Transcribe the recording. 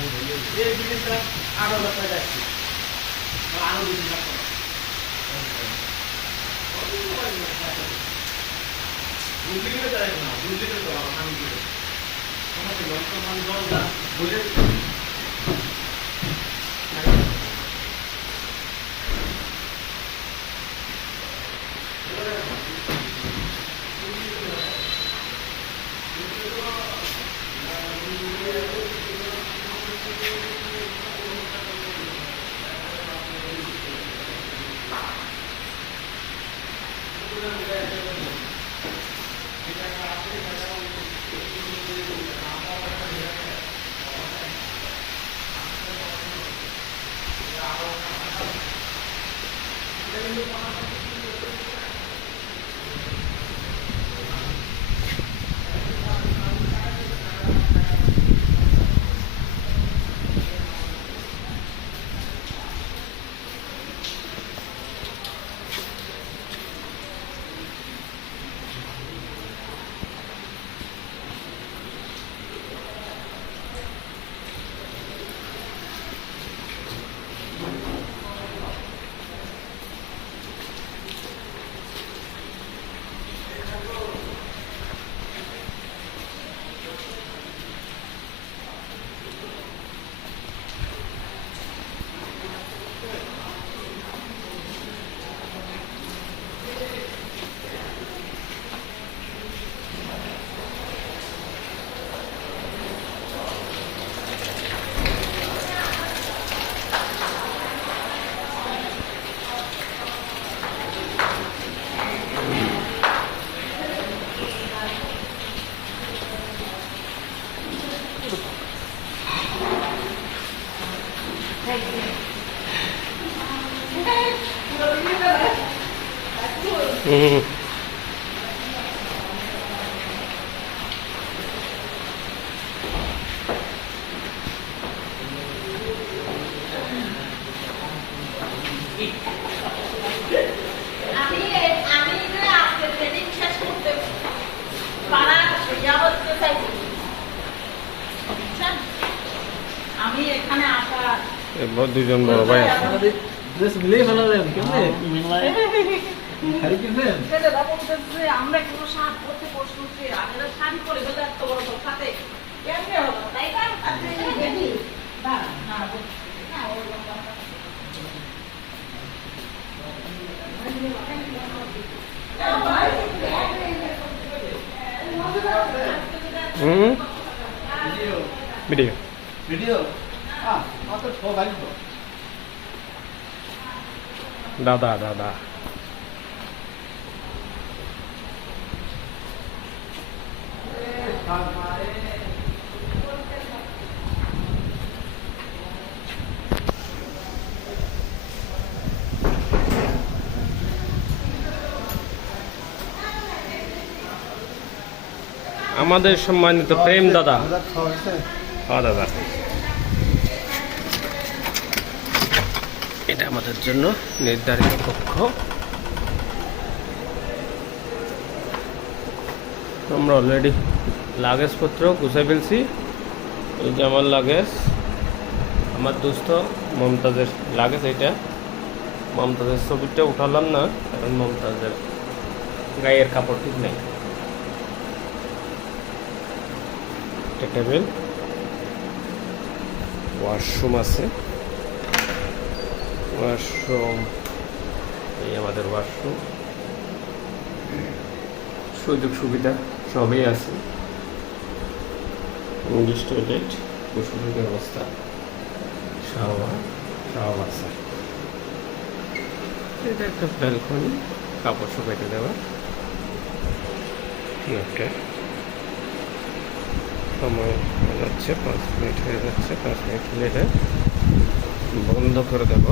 এই বিল্ডিংটা 8,000 টাকা যাচ্ছে আরো 2 লাখ টাকা ডুপ্লিকেট দেয় না ডুপ্লিকেট তো আমি কি আমাকে যন্ত্র মানে দরজা বলে আমি এখানে আসা দুজন বড় ভাই আছে ড্রেস মিলেই ভালো লাগে কেমনে মিলাই শাড়ি কিনবেন সেটা বলতেছে আমরা কোনো শাড়ি পরতে বসছি আমরা শাড়ি পরে গেলে এত বড় তো সাথে কেমনে হলো তাই না আপনি দেখি না না না ওই ভিডিও ভিডিও মাত্র 6 ভাই দাদা দাদা আমাদের সম্মানিত প্রেম দাদা হ্যাঁ দাদা এটা আমাদের জন্য নির্ধারিত কক্ষ আমরা অলরেডি লাগেজপত্র গুছিয়ে ফেলছি এই যে আমার লাগেজ আমার দোস্ত মমতাজের লাগেজ এটা মমতাজের ছবিটা উঠালাম না কারণ মমতাজের গায়ের কাপড় ঠিক নেই টেবিল ওয়াশরুম আছে ওয়াশরুম এই আমাদের ওয়াশরুম সুযোগ সুবিধা সবই আছে ইংলিশ টয়লেট গোসলের ব্যবস্থা শাওয়ার আছে এটা একটা ব্যালকনি কাপড় শুকাইতে দেওয়া একটা সময় হয়ে যাচ্ছে 5 মিনিট হয়ে যাচ্ছে 5 মিনিট লেটে বন্ধ করে দেব